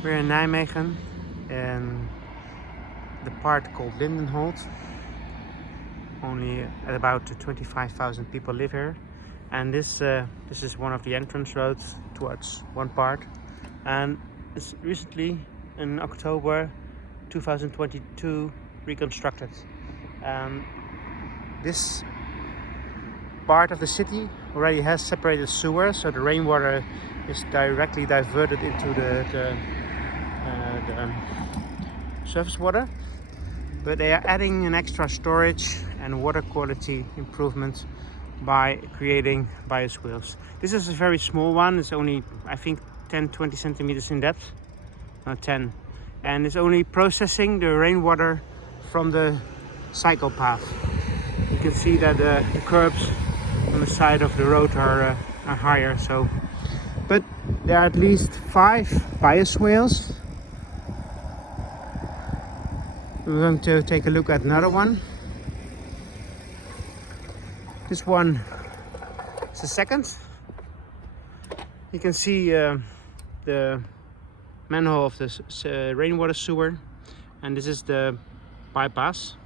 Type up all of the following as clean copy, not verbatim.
We're in Nijmegen in the part called Lindenholt. Only at about 25,000 people live here, and this is one of the entrance roads towards one part, and it's recently in October 2022 reconstructed. This part of the city already has separated sewer, so the rainwater is directly diverted into the surface water, but they are adding an extra storage and water quality improvement by creating bioswales. This is a very small one. It's only, I think, 10-20 centimeters in depth, not 10, and it's only processing the rainwater from the cycle path. You can see that the curbs on the side of the road are higher, so but there are at least 5 bioswales. We're going to take a look at another one. This one is the second. You can see the manhole of the rainwater sewer, and this is the bypass,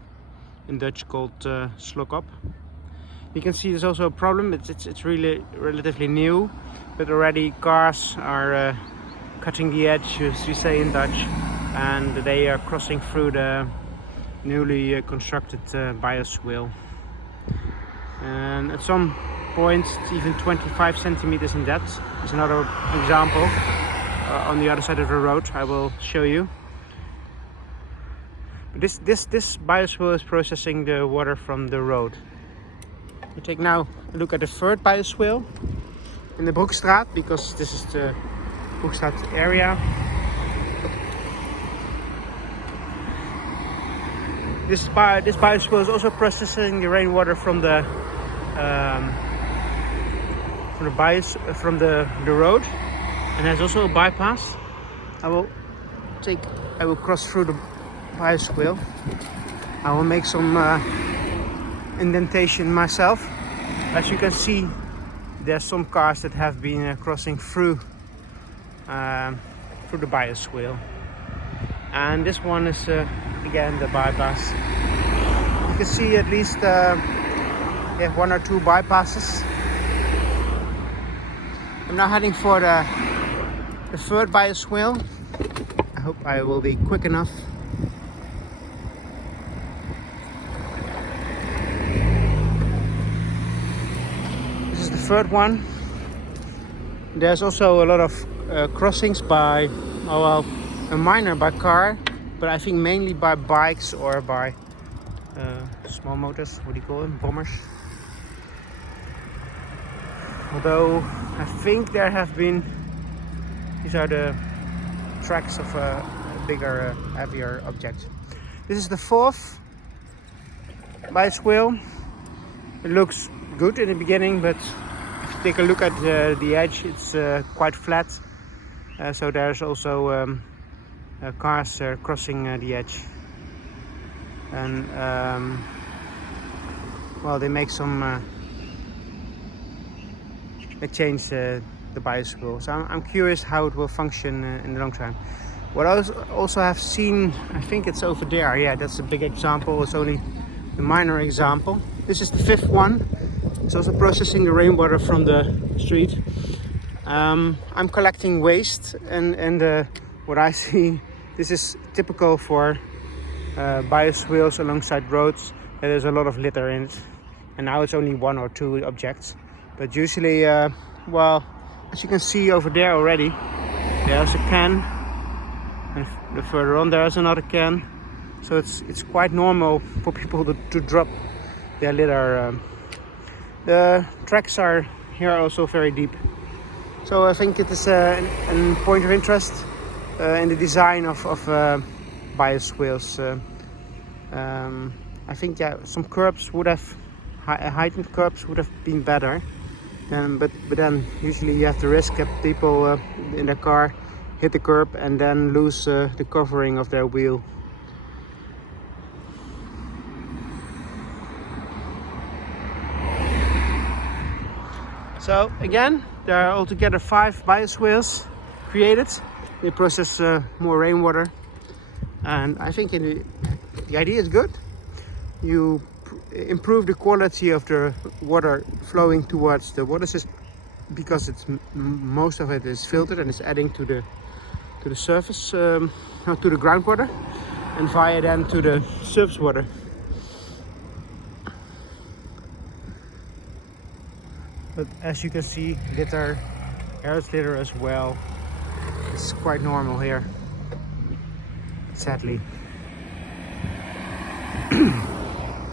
in Dutch called slok op. You can see there's also a problem. It's really relatively new, but already cars are cutting the edge, as we say in Dutch, and they are crossing through the newly constructed bioswale. And at some points it's even 25 centimeters in depth. There's another example on the other side of the road. I will show you. This bioswale is processing the water from the road. We take now a look at the third bioswale in the Broekstraat, because this is the Broekstraat area. This bioswale is also processing the rainwater from the road, and has also a bypass. I will cross through the bioswale. I will make some indentation myself. As you can see, there's some cars that have been crossing through the bioswale, and this one is again the bypass. You can see at least 1 or 2 bypasses. I'm now heading for the third bioswale. I hope I will be quick enough. This is the third one. There's also a lot of crossings by, a minor by car, but I think mainly by bikes or by small motors. What do you call them? Bombers. Although I think there have been, these are the tracks of a bigger, heavier object. This is the fourth bioswale. It looks good in the beginning, but if you take a look at the edge, it's quite flat. So there's also cars crossing the edge, and they make some they change the bioswale. So I'm curious how it will function in the long term. What I also have seen, I think it's over there. Yeah, that's a big example. It's only the minor example. This is the fifth one. It's also processing the rainwater from the street. I'm collecting waste, and what I see, this is typical for bioswales alongside roads. There's a lot of litter in it, and now it's only 1 or 2 objects. But usually, as you can see over there already, there's a can, and further on there's another can. So it's quite normal for people to drop their litter. The tracks are here also very deep. So I think it is a point of interest in the design of bioswales. I think some curbs would have, heightened curbs would have been better. But then usually you have the risk that people in their car hit the curb and then lose the covering of their wheel. So again, there are altogether 5 bioswales created they process more rainwater, and I think the idea is good. You improve the quality of the water flowing towards the water system, because it's most of it is filtered and is adding to the surface, to the groundwater, and via then to the surface water. But as you can see, litter, earth litter as well, it's quite normal here, sadly.